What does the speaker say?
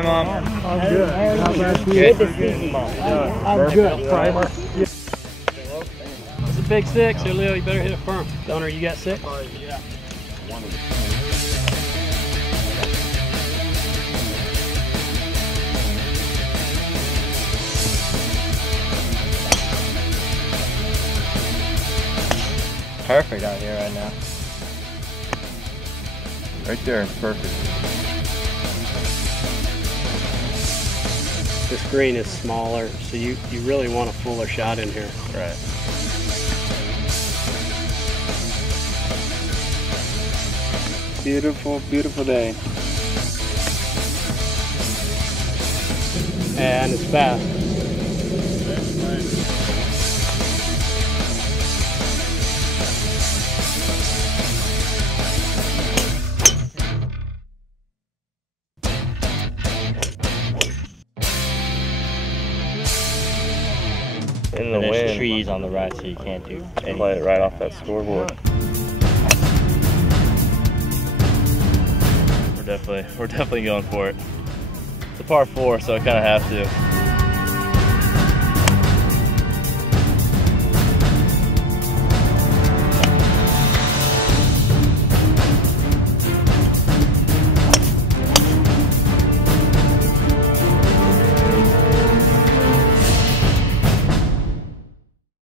Hi, Mom. I'm good. How about you? Good to see you, Mom. I'm good. Primer. It's a big six. Here, Leo, you better hit it firm. Donor, you got six? Yeah. Perfect out here right now. Right there, perfect. This green is smaller, so you really want a fuller shot in here. Right. Beautiful, beautiful day. And it's fast. In the There's wind. trees on the right, so you can't do anything. Play it right off that scoreboard. We're definitely going for it. It's a par 4, so I kind of have to.